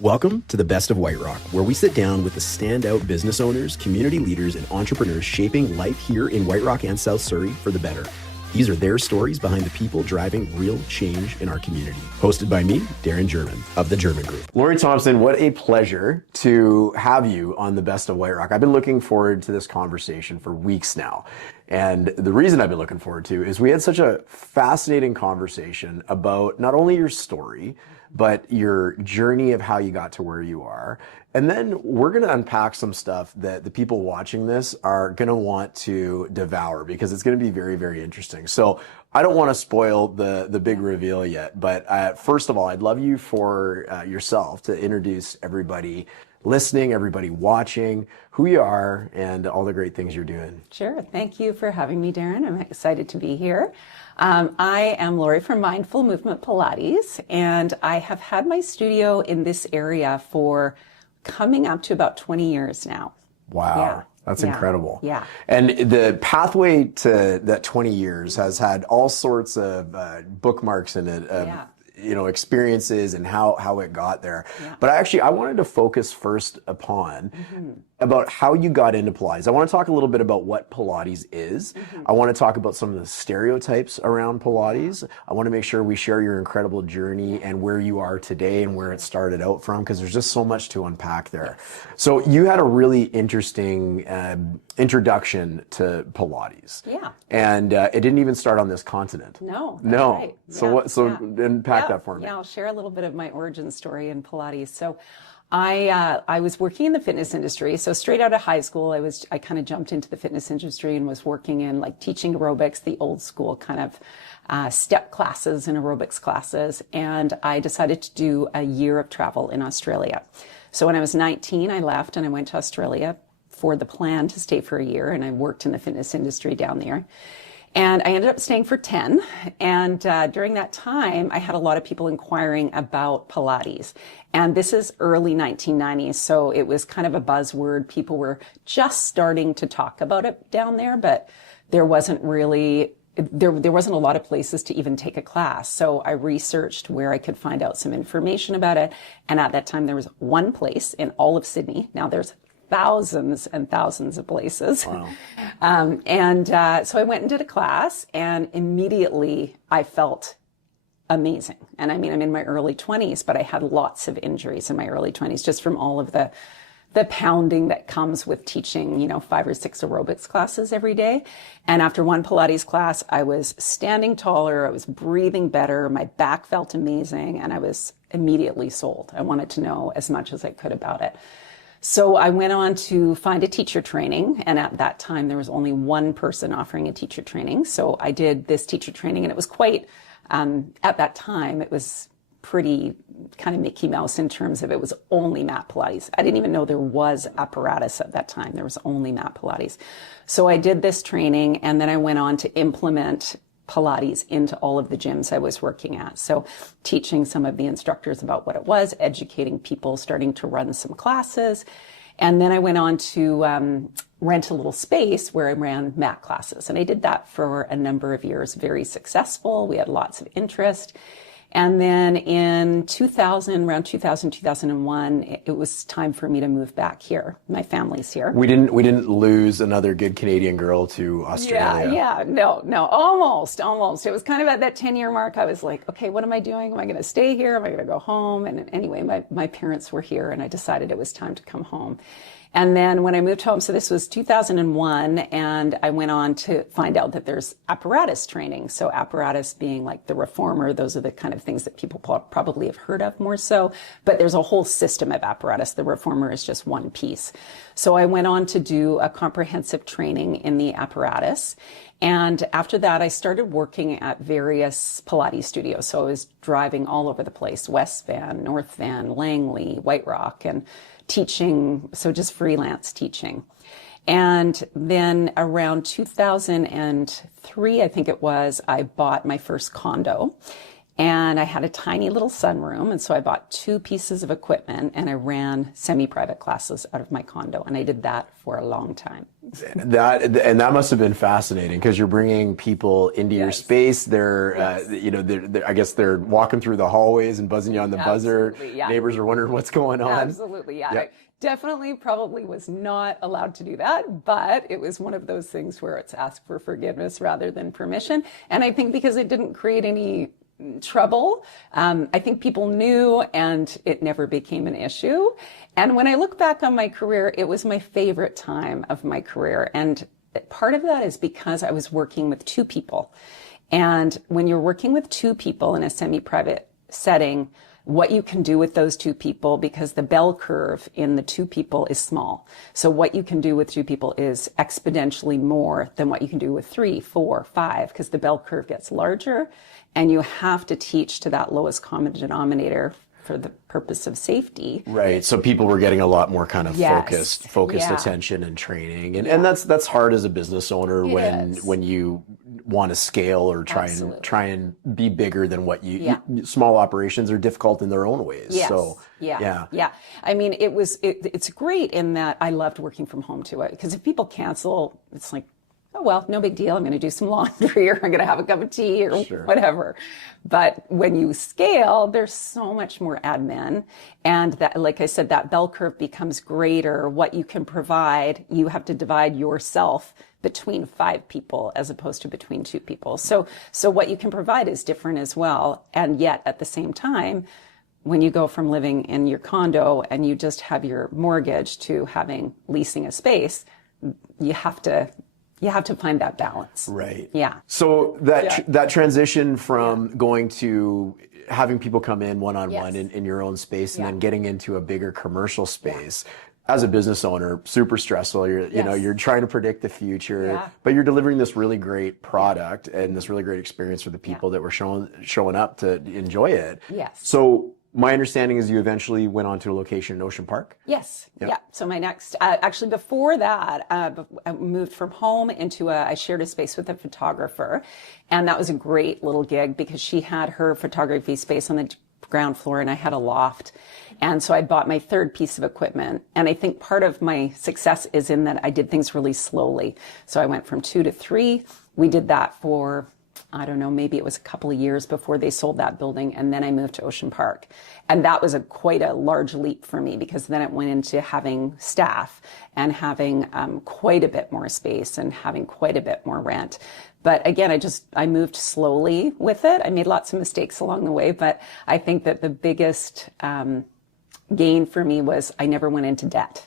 Welcome to the Best of White Rock, where we sit down with the standout business owners, community leaders, and entrepreneurs shaping life here in White Rock and South Surrey for the better. These are their stories behind the people driving real change in our community. Hosted by me, Darren German of the German Group. Lori Thompson, what a pleasure to have you on the Best of White Rock. I've been looking forward to this conversation for weeks now. And the reason I've been looking forward to is we had such a fascinating conversation about not only your story, but your journey of how you got to where you are. And then we're going to unpack some stuff that the people watching this are going to want to devour because it's going to be very, very interesting. So I don't want to spoil the big reveal yet, but first of all, I'd love you for yourself to introduce everybody listening, everybody watching, who you are, and all the great things you're doing. Sure. Thank you for having me, Darren. I'm excited to be here. I am Lori from Mindful Movement Pilates, and I have had my studio in this area for coming up to about 20 years now. Wow. Yeah. That's incredible. Yeah. And the pathway to that 20 years has had all sorts of bookmarks in it. Experiences and how it got there. Yeah. But I wanted to focus first upon about how you got into Pilates. I want to talk a little bit about what Pilates is. I want to talk about some of the stereotypes around Pilates. I want to make sure we share your incredible journey and where you are today and where it started out from, because there's just so much to unpack there. So you had a really interesting introduction to Pilates. Yeah. And it didn't even start on this continent. No. Right. So unpack that for me. Yeah, I'll share a little bit of my origin story in Pilates. So I was working in the fitness industry. So straight out of high school, I kind of jumped into the fitness industry and was working in like teaching aerobics, the old school kind of step classes and aerobics classes. And I decided to do a year of travel in Australia. So when I was 19, I left and I went to Australia for the plan to stay for a year. And I worked in the fitness industry down there. And I ended up staying for 10. And during that time, I had a lot of people inquiring about Pilates. And this is early 1990s, so it was kind of a buzzword. People were just starting to talk about it down there, but there wasn't really, there wasn't a lot of places to even take a class. So I researched where I could find out some information about it. And at that time, there was one place in all of Sydney. Now there's thousands and thousands of places. Wow. So I went and did a class, and immediately I felt amazing. And I mean, I'm in my early 20s, but I had lots of injuries in my early 20s just from all of the pounding that comes with teaching, 5 or 6 aerobics classes every day. And after one Pilates class, I was standing taller, I was breathing better, my back felt amazing, and I was immediately sold. I wanted to know as much as I could about it. So I went on to find a teacher training, and at that time there was only one person offering a teacher training. So I did this teacher training, and it was quite, at that time, it was pretty kind of Mickey Mouse in terms of it was only mat Pilates. I didn't even know there was apparatus at that time. There was only mat Pilates. So I did this training, and then I went on to implement Pilates into all of the gyms I was working at. So teaching some of the instructors about what it was, educating people, starting to run some classes. And then I went on to rent a little space where I ran mat classes. And I did that for a number of years, very successful. We had lots of interest. And then in 2000, around 2000, 2001, it was time for me to move back here. My family's here. We didn't lose another good Canadian girl to Australia. No, almost. It was kind of at that 10-year mark. I was like, okay, what am I doing? Am I going to stay here? Am I going to go home? And anyway, my parents were here, and I decided it was time to come home. And then when I moved home, so this was 2001, and I went on to find out that there's apparatus training. So apparatus being like the reformer, those are the kind of things that people probably have heard of more so. But there's a whole system of apparatus. The reformer is just one piece. So I went on to do a comprehensive training in the apparatus. And after that, I started working at various Pilates studios. So I was driving all over the place, West Van, North Van, Langley, White Rock, and teaching, so just freelance teaching. And then around 2003, I think it was, I bought my first condo. And I had a tiny little sunroom, and so I bought 2 pieces of equipment, and I ran semi-private classes out of my condo, and I did that for a long time. That must have been fascinating because you're bringing people into your space. They're, I guess they're walking through the hallways and buzzing you on the buzzer. Yeah. Neighbors are wondering what's going on. Absolutely, yeah. I definitely probably was not allowed to do that, but it was one of those things where it's ask for forgiveness rather than permission. And I think because it didn't create any trouble, I think people knew and it never became an issue. And when I look back on my career, it was my favorite time of my career. And part of that is because I was working with two people. And when you're working with two people in a semi-private setting, what you can do with those two people, because the bell curve in the two people is small. So what you can do with two people is exponentially more than what you can do with 3, 4, 5, because the bell curve gets larger and you have to teach to that lowest common denominator for the purpose of safety. Right. So people were getting a lot more kind of focused attention and training. And that's hard as a business owner when you want to scale or try and be bigger than what you small operations are difficult in their own ways. Yes. So yeah. I mean, it's great in that I loved working from home too, because if people cancel, it's like, oh, well, no big deal. I'm going to do some laundry or I'm going to have a cup of tea or whatever. But when you scale, there's so much more admin. And that, like I said, that bell curve becomes greater. What you can provide, you have to divide yourself between 5 people as opposed to between 2 people. So what you can provide is different as well. And yet at the same time, when you go from living in your condo and you just have your mortgage to leasing a space, you have to find that balance. Right. Yeah. So that transition from going to having people come in one-on-one in your own space and then getting into a bigger commercial space. As a business owner, super stressful. You're trying to predict the future, but you're delivering this really great product and this really great experience for the people that were showing up to enjoy it. Yes. So my understanding is you eventually went on to a location in Ocean Park? Yes. Yeah. So my next, actually before that, I moved from home I shared a space with a photographer. And that was a great little gig because she had her photography space on the ground floor and I had a loft. And so I bought my third piece of equipment. And I think part of my success is in that I did things really slowly. So I went from 2 to 3. We did that for, I don't know, maybe it was a couple of years before they sold that building. And then I moved to Ocean Park. And that was quite a large leap for me because then it went into having staff and having quite a bit more space and having quite a bit more rent. But again, I moved slowly with it. I made lots of mistakes along the way, but I think that the biggest gain for me was I never went into debt.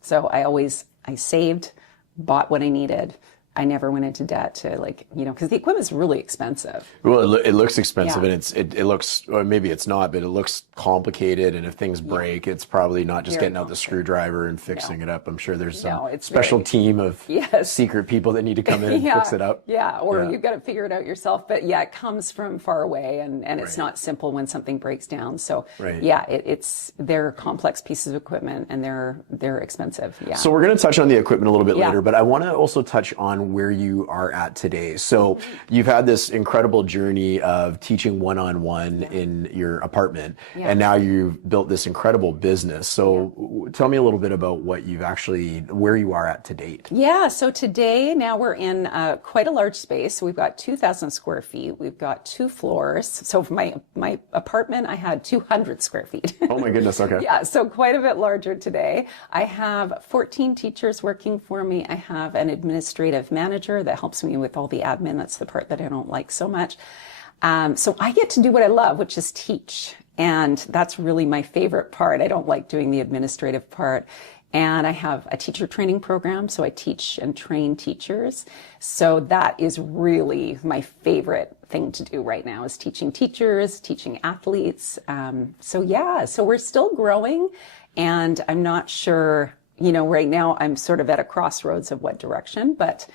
So I saved, bought what I needed. I never went into debt to because the equipment's really expensive. Well, it looks expensive and it looks, or maybe it's not, but it looks complicated. And if things break, it's probably not just getting out the screwdriver and fixing it up. I'm sure there's some special team of secret people that need to come in and fix it up. Yeah, or you've got to figure it out yourself. But it comes from far away and it's not simple when something breaks down. So they're complex pieces of equipment and they're expensive. Yeah. So we're going to touch on the equipment a little bit later, but I want to also touch on where you are at today. So you've had this incredible journey of teaching one-on-one in your apartment, and now you've built this incredible business. So tell me a little bit about where you are at to date. Yeah, so today, now we're in quite a large space. We've got 2,000 square feet. We've got 2 floors. So for my apartment, I had 200 square feet. Oh my goodness, okay. Yeah, so quite a bit larger today. I have 14 teachers working for me. I have an administrative manager that helps me with all the admin. That's the part that I don't like so much. So I get to do what I love, which is teach. And that's really my favorite part. I don't like doing the administrative part. And I have a teacher training program, so I teach and train teachers. So that is really my favorite thing to do right now is teaching teachers, teaching athletes. So we're still growing, and I'm not sure, right now I'm sort of at a crossroads of what direction, but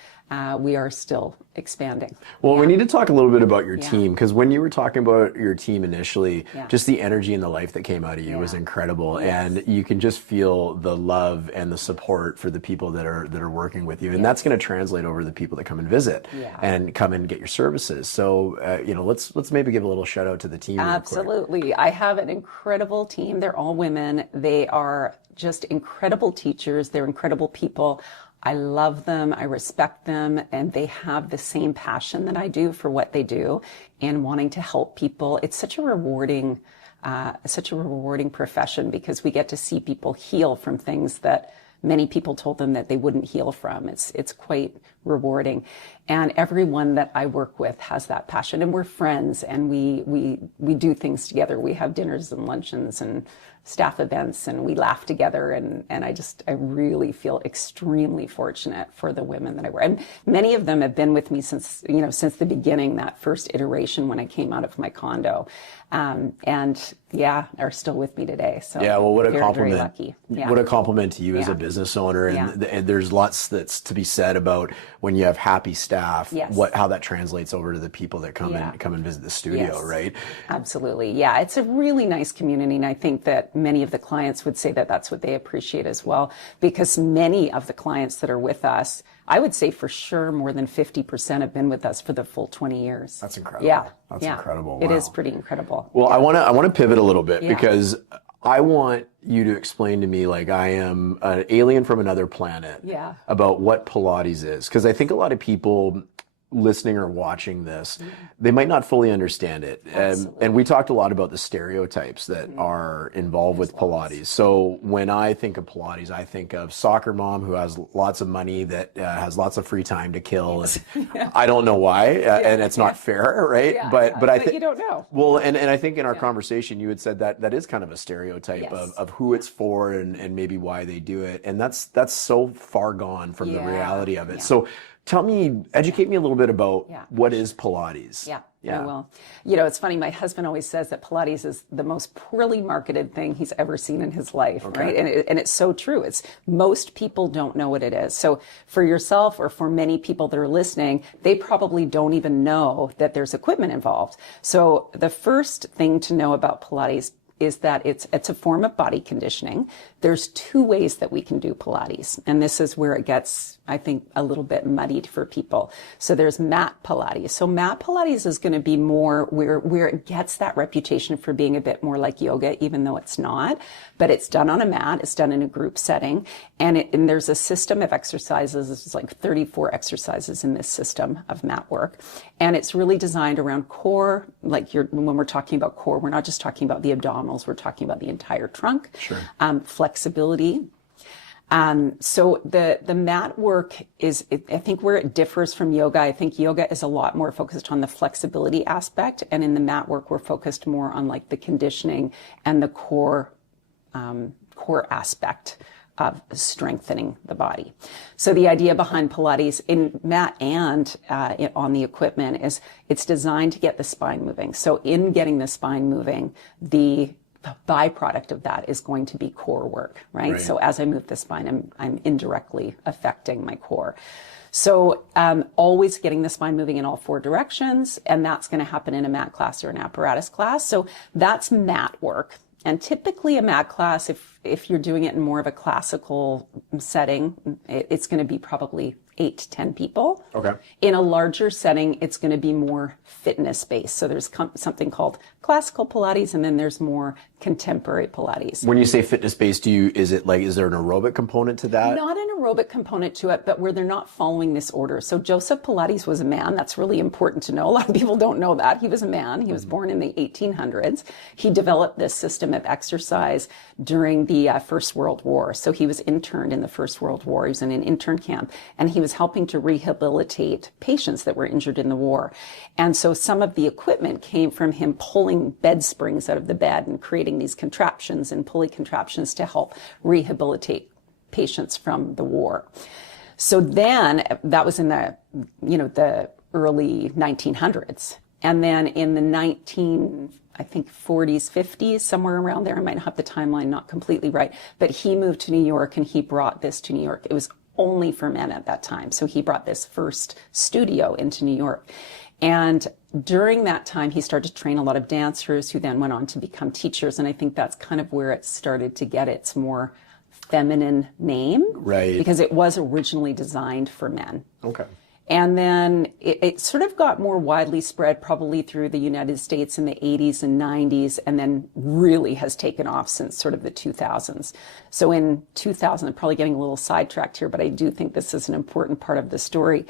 we are still expanding. Well, we need to talk a little bit about your team, because when you were talking about your team initially, just the energy and the life that came out of you was incredible. And you can just feel the love and the support for the people that are working with you. And that's going to translate over to the people that come and visit and come and get your services. So, let's maybe give a little shout out to the team. Absolutely. I have an incredible team. They're all women. They are just incredible teachers. They're incredible people. I love them, I respect them, and they have the same passion that I do for what they do and wanting to help people. It's such a rewarding profession because we get to see people heal from things that many people told them that they wouldn't heal from. It's quite rewarding. And everyone that I work with has that passion, and we're friends, and we do things together. We have dinners and luncheons and staff events, and we laugh together, and I really feel extremely fortunate for the women that I work. And many of them have been with me since the beginning, that first iteration when I came out of my condo. And yeah, are still with me today. So yeah, well, what a compliment. Very lucky. Yeah. What a compliment to you as a business owner. And there's lots that's to be said about when you have happy staff, how that translates over to the people that come and visit the studio, right? Absolutely. Yeah, it's a really nice community, and I think that many of the clients would say that that's what they appreciate as well, because many of the clients that are with us, I would say for sure more than 50% have been with us for the full 20 years. That's incredible. Yeah. That's incredible. Wow. It is pretty incredible. Well, I want to pivot a little bit because I want you to explain to me, like I am an alien from another planet, about what Pilates is. Because I think a lot of people listening or watching this, they might not fully understand it. And we talked a lot about the stereotypes that are involved with Pilates. So when I think of Pilates, I think of soccer mom who has lots of money that has lots of free time to kill. I don't know why, and it's not fair, right? But I think you don't know. Well, and I think in our conversation, you had said that is kind of a stereotype of who it's for and maybe why they do it. And that's so far gone from the reality of it. So educate me a little bit about what is Pilates. Yeah. Well, it's funny. My husband always says that Pilates is the most poorly marketed thing he's ever seen in his life, right? And it's so true. Most people don't know what it is. So for yourself or for many people that are listening, they probably don't even know that there's equipment involved. So the first thing to know about Pilates is that it's a form of body conditioning. There's two ways that we can do Pilates, and this is where it gets, I think, a little bit muddied for people. So there's mat Pilates. So mat Pilates is going to be more where it gets that reputation for being a bit more like yoga, even though it's not. But it's done on a mat. It's done in a group setting, and there's a system of exercises. There's like 34 exercises in this system of mat work, and it's really designed around core. When we're talking about core, we're not just talking about the abdominals. We're talking about the entire trunk. Sure. Flexibility. So the mat work is, I think, where it differs from yoga. I think yoga is a lot more focused on the flexibility aspect, and in the mat work, we're focused more on like the conditioning and the core aspect of strengthening the body. So the idea behind Pilates in mat and on the equipment is it's designed to get the spine moving. So in getting the spine moving, the byproduct of that is going to be core work, right? So as I move the spine, I'm indirectly affecting my core. So always getting the spine moving in all four directions, and that's going to happen in a mat class or an apparatus class. So that's mat work. And typically a mat class, if you're doing it in more of a classical setting, it's going to be probably 8 to 10 people. Okay. In a larger setting, it's going to be more fitness-based. So there's something called classical Pilates, and then there's more contemporary Pilates. When you say fitness-based, is there an aerobic component to that? Not an aerobic component to it, but where they're not following this order. So Joseph Pilates was a man. That's really important to know. A lot of people don't know that. He was a man. He was born in the 1800s. He developed this system of exercise during the First World War. So he was interned in the First World War. He was in an intern camp, and he was helping to rehabilitate patients that were injured in the war. And so some of the equipment came from him pulling bed springs out of the bed and creating these contraptions and pulley contraptions to help rehabilitate patients from the war. So then that was in the early 1900s. And then in the 40s, 50s, somewhere around there, I might have the timeline not completely right, but he moved to New York and he brought this to New York. It was only for men at that time. So he brought this first studio into New York. And during that time, he started to train a lot of dancers who then went on to become teachers. And I think that's kind of where it started to get its more feminine name. Right. Because it was originally designed for men. Okay. And then it sort of got more widely spread probably through the United States in the 80s and 90s, and then really has taken off since sort of the 2000s. So in 2000, I'm probably getting a little sidetracked here, but I do think this is an important part of the story,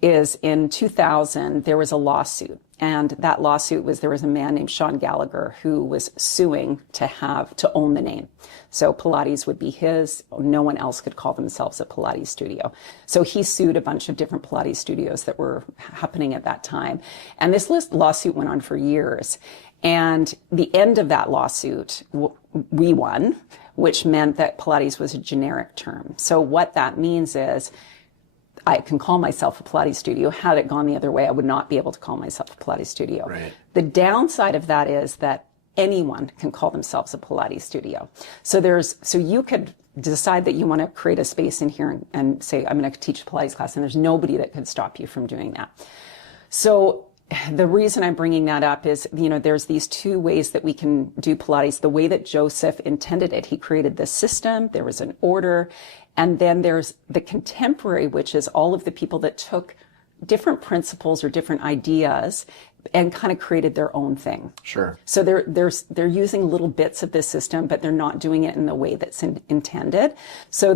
is in 2000, there was a lawsuit. And that lawsuit was, there was a man named Sean Gallagher who was suing to own the name. So Pilates would be his. No one else could call themselves a Pilates studio. So he sued a bunch of different Pilates studios that were happening at that time. And this lawsuit went on for years. And the end of that lawsuit, we won, which meant that Pilates was a generic term. So what that means is, I can call myself a Pilates studio. Had it gone the other way, I would not be able to call myself a Pilates studio. Right. The downside of that is that anyone can call themselves a Pilates studio. So you could decide that you want to create a space in here and say, I'm going to teach a Pilates class, and there's nobody that could stop you from doing that. So the reason I'm bringing that up is, there's these two ways that we can do Pilates. The way that Joseph intended it, he created this system, there was an order, and then there's the contemporary, which is all of the people that took different principles or different ideas and kind of created their own thing. Sure. So they're using little bits of this system, but they're not doing it in the way that's intended. So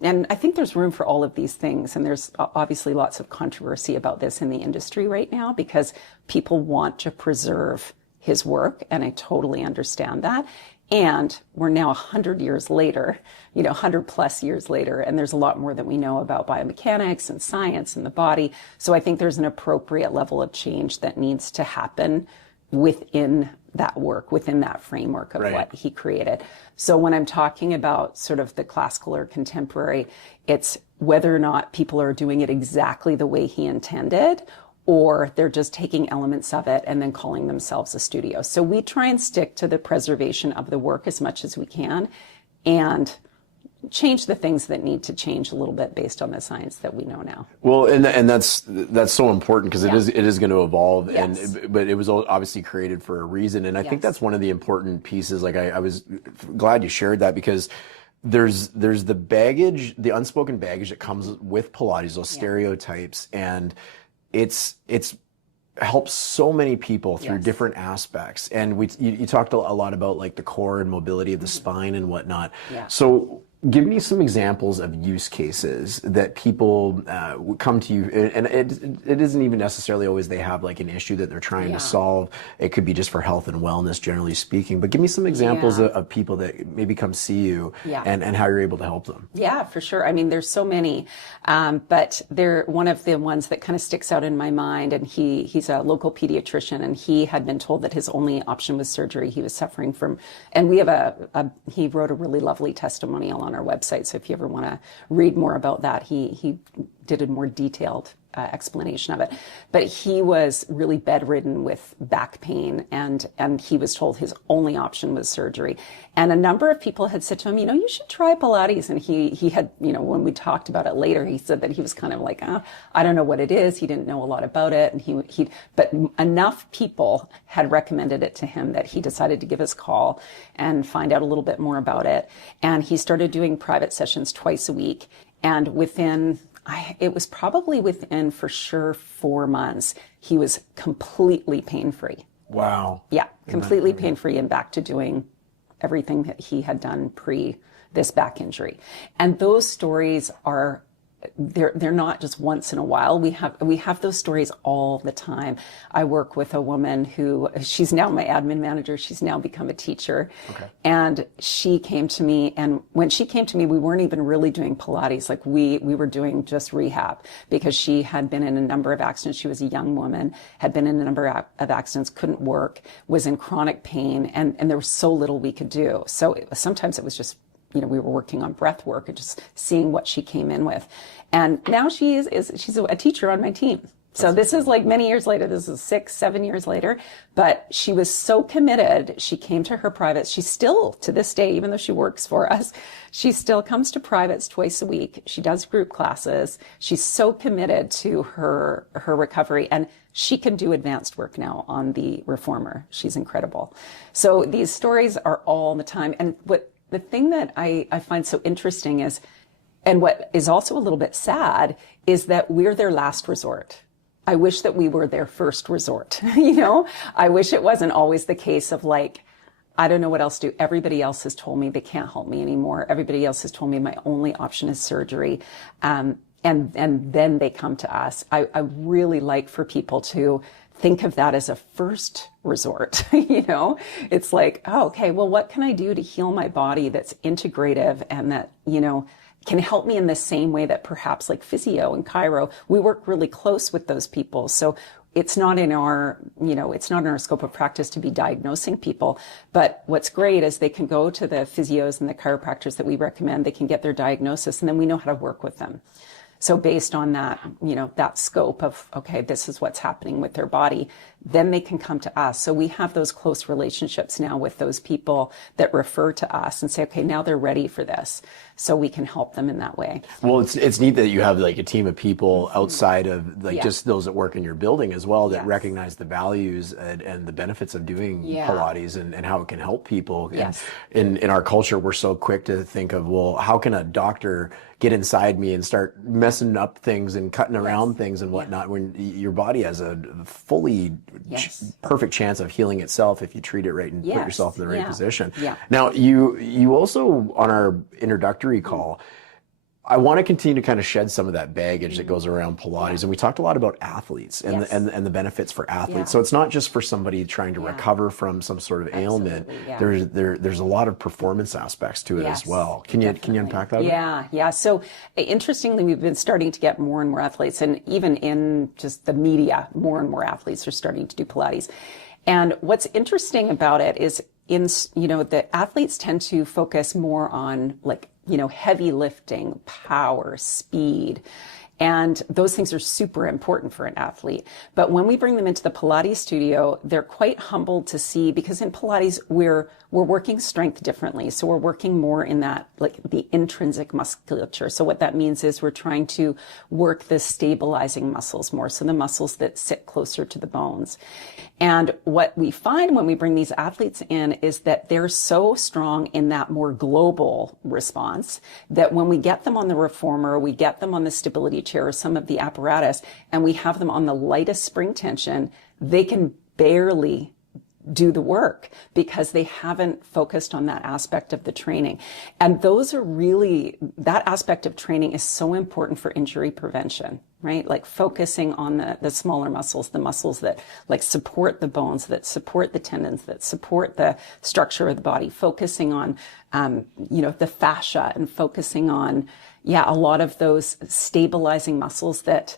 and I think there's room for all of these things. And there's obviously lots of controversy about this in the industry right now because people want to preserve his work. And I totally understand that. And we're now 100 years later, 100 plus years later, and there's a lot more that we know about biomechanics and science and the body. So I think there's an appropriate level of change that needs to happen within that work, within that framework of what he created. So when I'm talking about sort of the classical or contemporary, it's whether or not people are doing it exactly the way he intended, or they're just taking elements of it and then calling themselves a studio. So we try and stick to the preservation of the work as much as we can and change the things that need to change a little bit based on the science that we know now. Well, and that's so important because it is going to evolve, Yes. but it was obviously created for a reason, and I think that's one of the important pieces. Like I was glad you shared that because there's the baggage, the unspoken baggage that comes with Pilates, those stereotypes, and it's helps so many people through different aspects. And you talked a lot about like the core and mobility of the spine and whatnot. Yeah. So give me some examples of use cases that people would come to you, and it isn't even necessarily always they have like an issue that they're trying to solve. It could be just for health and wellness, generally speaking. But give me some examples of people that maybe come see you and how you're able to help them. Yeah, for sure. I mean, there's so many, but they're one of the ones that kind of sticks out in my mind. And he's a local pediatrician, and he had been told that his only option was surgery. He was suffering from, and we have he wrote a really lovely testimonial on our website. So if you ever want to read more about that, he did a more detailed explanation of it. But he was really bedridden with back pain, and he was told his only option was surgery. And a number of people had said to him, you should try Pilates. And he had, when we talked about it later, he said that he was kind of like, I don't know what it is. He didn't know a lot about it. And but enough people had recommended it to him that he decided to give us a call and find out a little bit more about it. And he started doing private sessions twice a week. And it was probably within, for sure, 4 months, he was completely pain-free. Wow. Yeah, completely pain-free and back to doing everything that he had done pre this back injury. And those stories are, they're not just once in a while. We have those stories all the time. I work with a woman she's now my admin manager. She's now become a teacher. Okay. And she came to me, and when she came to me, we weren't even really doing Pilates. Like we were doing just rehab because she had been in a number of accidents. She was a young woman, had been in a number of accidents, couldn't work, was in chronic pain, and there was so little we could do. So sometimes it was just, we were working on breath work and just seeing what she came in with. And now she's a teacher on my team. So this is like many years later. This is 6-7 years later. But she was so committed. She came to her privates. She still, to this day, even though she works for us, she still comes to privates twice a week. She does group classes. She's so committed to her recovery. And she can do advanced work now on the reformer. She's incredible. So these stories are all the time. And the thing that I find so interesting is And what is also a little bit sad is that we're their last resort. I wish that we were their first resort. I wish it wasn't always the case of like, I don't know what else to do. Everybody else has told me they can't help me anymore. Everybody else has told me my only option is surgery. And then they come to us. I really like for people to think of that as a first resort. It's like, oh, okay, well, what can I do to heal my body that's integrative and that, can help me in the same way that perhaps like physio and chiro, we work really close with those people. So it's not in our, it's not in our scope of practice to be diagnosing people. But what's great is they can go to the physios and the chiropractors that we recommend. They can get their diagnosis, and then we know how to work with them. So based on that, that scope of, okay, this is what's happening with their body, then they can come to us. So we have those close relationships now with those people that refer to us and say, okay, now they're ready for this. So we can help them in that way. Well, it's neat that you have like a team of people outside of like just those that work in your building as well that recognize the values and the benefits of doing Pilates and how it can help people. Yes. And in our culture, we're so quick to think of, well, how can a doctor get inside me and start messing up things and cutting around things and whatnot when your body has a fully perfect chance of healing itself if you treat it right and put yourself in the right position. Yeah. Now, you also, on our introductory call, I want to continue to kind of shed some of that baggage that goes around Pilates. And we talked a lot about athletes and the benefits for athletes. So it's not just for somebody trying to recover from some sort of ailment. There's a lot of performance aspects to it as well. Can you unpack that? Yeah. So interestingly, we've been starting to get more and more athletes, and even in just the media, more and more athletes are starting to do Pilates. And what's interesting about it is the athletes tend to focus more on like, heavy lifting, power, speed. And those things are super important for an athlete. But when we bring them into the Pilates studio, they're quite humbled to see, because in Pilates, we're working strength differently. So we're working more in that, like the intrinsic musculature. So what that means is we're trying to work the stabilizing muscles more. So the muscles that sit closer to the bones. And what we find when we bring these athletes in is that they're so strong in that more global response that when we get them on the reformer, we get them on the stability chair or some of the apparatus, and we have them on the lightest spring tension, they can barely do the work because they haven't focused on that aspect of the training. And that aspect of training is so important for injury prevention, right? Like focusing on the smaller muscles, the muscles that like support the bones, that support the tendons, that support the structure of the body, focusing on, the fascia, and focusing on, a lot of those stabilizing muscles that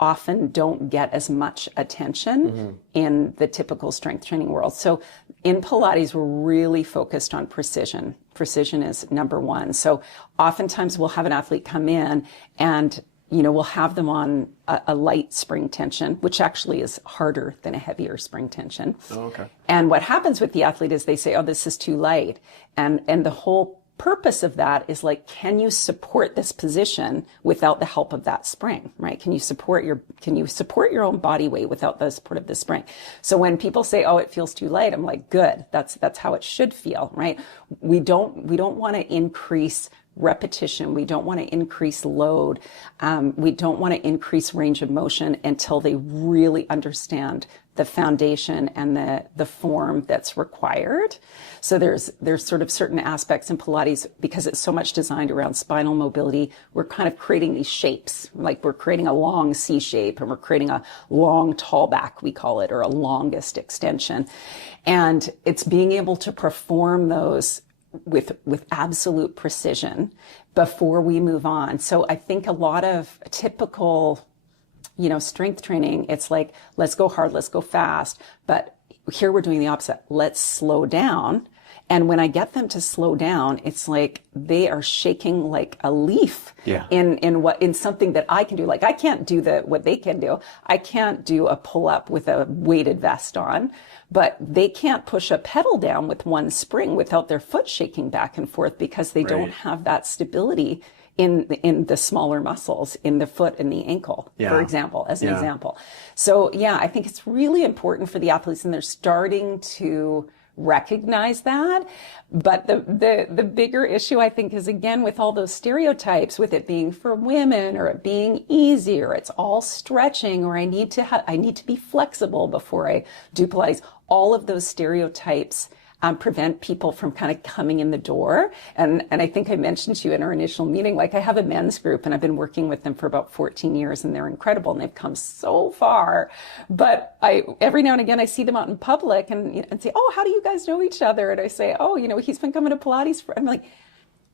often don't get as much attention in the typical strength training world. So in Pilates, we're really focused on precision. Precision is number one. So oftentimes we'll have an athlete come in and, we'll have them on a light spring tension, which actually is harder than a heavier spring tension. Oh, okay. And what happens with the athlete is they say, oh, this is too light. And the whole purpose of that is like, can you support this position without the help of that spring, right? Can you support your own body weight without the support of the spring? So when people say, oh, it feels too light, I'm like, good. That's how it should feel, right? We don't want to increase repetition. We don't want to increase load. We don't want to increase range of motion until they really understand the foundation and the form that's required. So there's sort of certain aspects in Pilates, because it's so much designed around spinal mobility. We're kind of creating these shapes, like we're creating a long C shape, and we're creating a long tall back, we call it, or a longest extension. And it's being able to perform those with absolute precision before we move on. So I think a lot of typical, strength training, it's like, let's go hard, let's go fast. But here we're doing the opposite. Let's slow down. And when I get them to slow down, it's like they are shaking like a leaf in something that I can do. Like I can't do what they can do. I can't do a pull up with a weighted vest on, but they can't push a pedal down with one spring without their foot shaking back and forth, because they don't have that stability in the smaller muscles in the foot and the ankle, for example, as an example. So I think it's really important for the athletes, and they're starting to recognize that. But the bigger issue, I think, is again with all those stereotypes, with it being for women, or it being easy, or it's all stretching, or I need to be flexible before I do Pilates. All of those stereotypes prevent people from kind of coming in the door. And I think I mentioned to you in our initial meeting, like I have a men's group and I've been working with them for about 14 years and they're incredible and they've come so far. But every now and again, I see them out in public and say, oh, how do you guys know each other? And I say, oh, he's been coming to Pilates I'm like,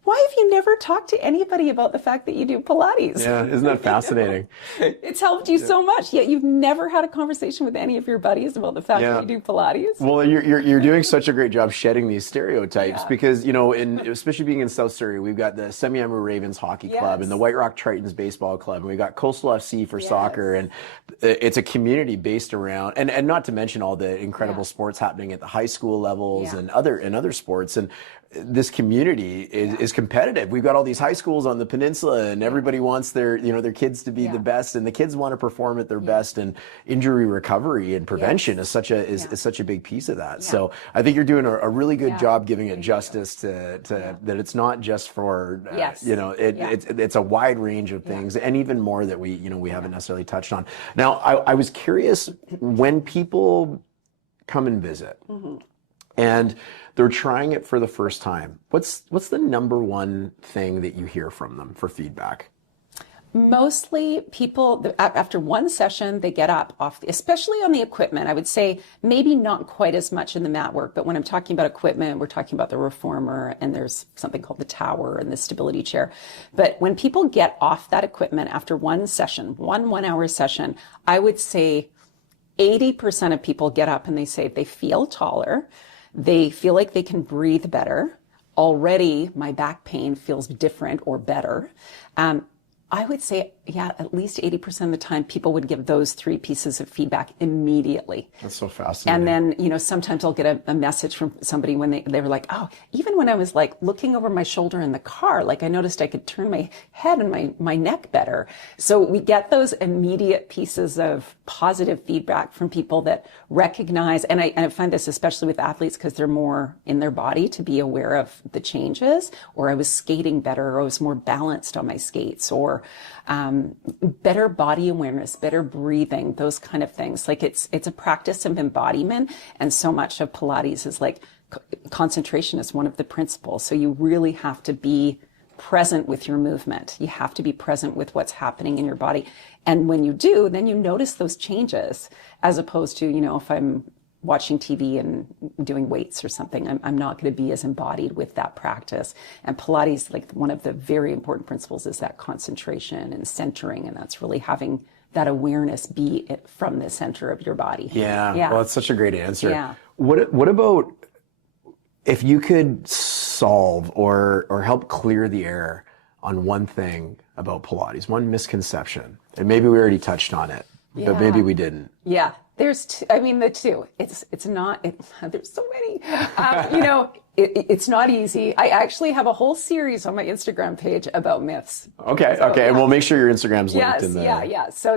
why have you never talked to anybody about the fact that you do Pilates? Yeah, isn't that fascinating? It's helped you so much, yet you've never had a conversation with any of your buddies about the fact that you do Pilates. Well, you're doing such a great job shedding these stereotypes because, especially being in South Surrey, we've got the Semiahmoo Ravens Hockey Club and the White Rock Tritons Baseball Club, and we've got Coastal FC for soccer, and it's a community based around, and not to mention all the incredible sports happening at the high school levels and other sports. And this community is competitive. We've got all these high schools on the peninsula and everybody wants their kids to be the best, and the kids want to perform at their best, and injury recovery and prevention is such a big piece of that. So I think you're doing a really good job giving it justice to that it's not just for it's a wide range of things and even more that we haven't necessarily touched on. Now I was curious, when people come and visit and they're trying it for the first time, what's the number one thing that you hear from them for feedback? Mostly people, after one session, they get up especially on the equipment. I would say maybe not quite as much in the mat work, but when I'm talking about equipment, we're talking about the reformer, and there's something called the tower and the stability chair. But when people get off that equipment after one session, one hour session, I would say 80% of people get up and they say they feel taller. They feel like they can breathe better. Already, my back pain feels different or better. I would say, at least 80% of the time, people would give those three pieces of feedback immediately. That's so fascinating. And then, sometimes I'll get a message from somebody when they were like, oh, even when I was like looking over my shoulder in the car, like I noticed I could turn my head and my neck better. So we get those immediate pieces of positive feedback from people that recognize, and I find this especially with athletes because they're more in their body to be aware of the changes, or I was skating better, or I was more balanced on my skates, or better body awareness, better breathing, those kind of things. Like it's a practice of embodiment, and so much of Pilates is like concentration is one of the principles. So you really have to be present with your movement. You have to be present with what's happening in your body. And when you do, then you notice those changes, as opposed to, if I'm watching TV and doing weights or something, I'm not going to be as embodied with that practice. And Pilates, like one of the very important principles is that concentration and centering, and that's really having that awareness be from the center of your body. Yeah. Well, that's such a great answer. Yeah. What about if you could solve or help clear the air on one thing about Pilates, one misconception, and maybe we already touched on it, but maybe we didn't. Yeah. There's the two. It's not, there's so many, it's not easy. I actually have a whole series on my Instagram page about myths. Okay. And we'll make sure your Instagram's linked in the... Yeah. So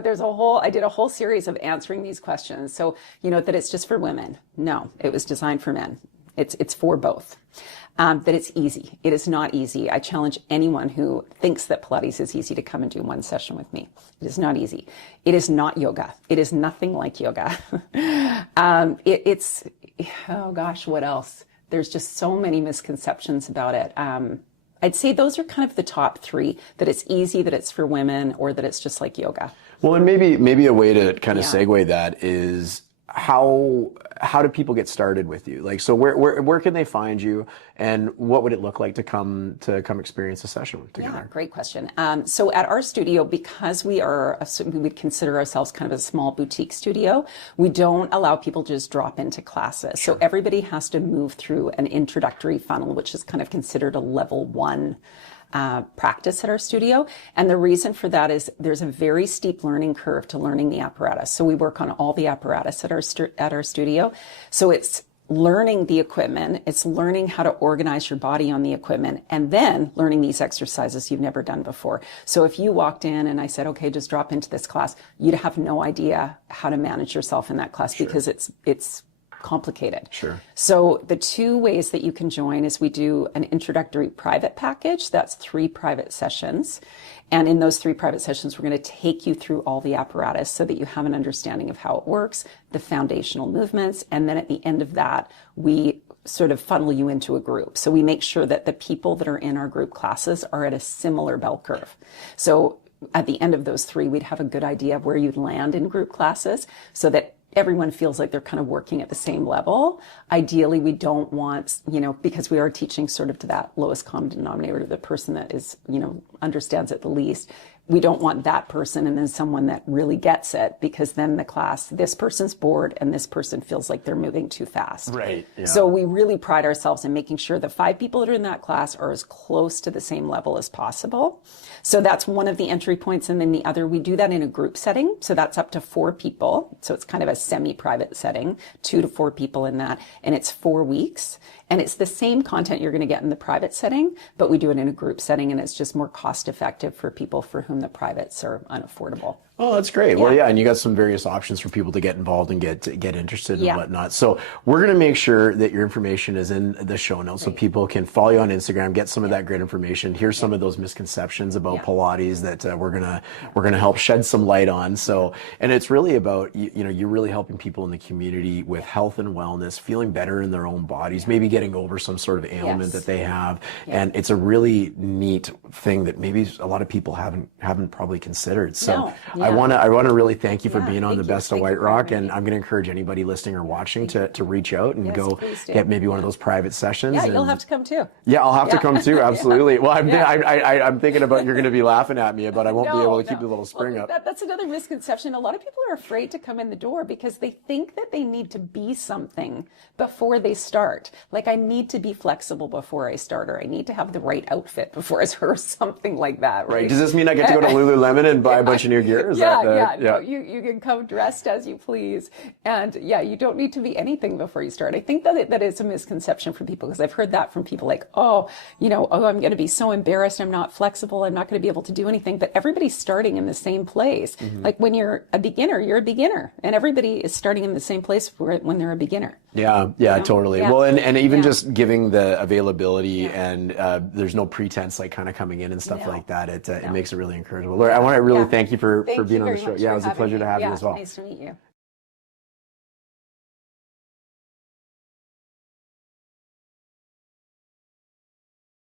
I did a whole series of answering these questions. So, that it's just for women. No, it was designed for men. It's for both. That it's easy. It is not easy. I challenge anyone who thinks that Pilates is easy to come and do one session with me. It is not easy. It is not yoga. It is nothing like yoga. Oh gosh, what else? There's just so many misconceptions about it. I'd say those are kind of the top three, that it's easy, that it's for women, or that it's just like yoga. Well, and maybe a way to kind of segue that is, how do people get started with you? Like, so where can they find you, and what would it look like to come experience a session together? Yeah, great question. So at our studio, because we would consider ourselves kind of a small boutique studio, we don't allow people to just drop into classes. Sure. So everybody has to move through an introductory funnel, which is kind of considered a level 1 practice at our studio. And the reason for that is there's a very steep learning curve to learning the apparatus. So we work on all the apparatus at our studio. So it's learning the equipment, it's learning how to organize your body on the equipment, and then learning these exercises you've never done before. So if you walked in and I said, okay, just drop into this class, you'd have no idea how to manage yourself in that class. Sure. Because it's complicated. Sure. So the two ways that you can join is we do an introductory private package. That's 3 private sessions. And in those 3 private sessions, we're going to take you through all the apparatus so that you have an understanding of how it works, the foundational movements. And then at the end of that, we sort of funnel you into a group. So we make sure that the people that are in our group classes are at a similar bell curve. So at the end of those 3, we'd have a good idea of where you'd land in group classes so that everyone feels like they're kind of working at the same level. Ideally, we don't want, because we are teaching sort of to that lowest common denominator, the person that is, understands it the least. We don't want that person and then someone that really gets it, because then the class, this person's bored and this person feels like they're moving too fast. Right. Yeah. So we really pride ourselves in making sure the 5 people that are in that class are as close to the same level as possible. So that's one of the entry points. And then the other, we do that in a group setting. So that's up to 4 people. So it's kind of a semi-private setting, 2 to 4 people in that. And it's 4 weeks. And it's the same content you're going to get in the private setting, but we do it in a group setting, and it's just more cost effective for people for whom the privates are unaffordable. Oh, that's great. Yeah. Well, yeah, and you got some various options for people to get involved and get interested and whatnot. So we're going to make sure that your information is in the show notes so people can follow you on Instagram, get some of that great information. Here's some of those misconceptions about Pilates that we're gonna help shed some light on. So, and it's really about you're really helping people in the community with health and wellness, feeling better in their own bodies, maybe getting over some sort of ailment that they have, and it's a really neat thing that maybe a lot of people haven't probably considered. So. I want to really thank you for being on the Best of White Rock, and I'm going to encourage anybody listening or watching to reach out and go get maybe one of those private sessions. Yeah, you'll have to come too. Yeah, I'll have to come too. Absolutely. Well, I'm thinking about you're going to be laughing at me, but I won't be able to keep the little spring up. That's another misconception. A lot of people are afraid to come in the door because they think that they need to be something before they start. Like, I need to be flexible before I start, or I need to have the right outfit before I start, or something like that. Right. Does this mean I get to go to Lululemon and buy a bunch of new gear? No, you can come dressed as you please. And you don't need to be anything before you start. I think that is a misconception for people, because I've heard that from people like, I'm going to be so embarrassed. I'm not flexible. I'm not going to be able to do anything. But everybody's starting in the same place. Mm-hmm. Like, when you're a beginner, you're a beginner. And everybody is starting in the same place when they're a beginner. Yeah, totally. Yeah. Well, and even just giving the availability and there's no pretense, like kind of coming in and stuff like that. It makes it really encouragable. Lori, I want to really thank you for being on the show. Yeah, it was a pleasure to have you as well. Nice to meet you.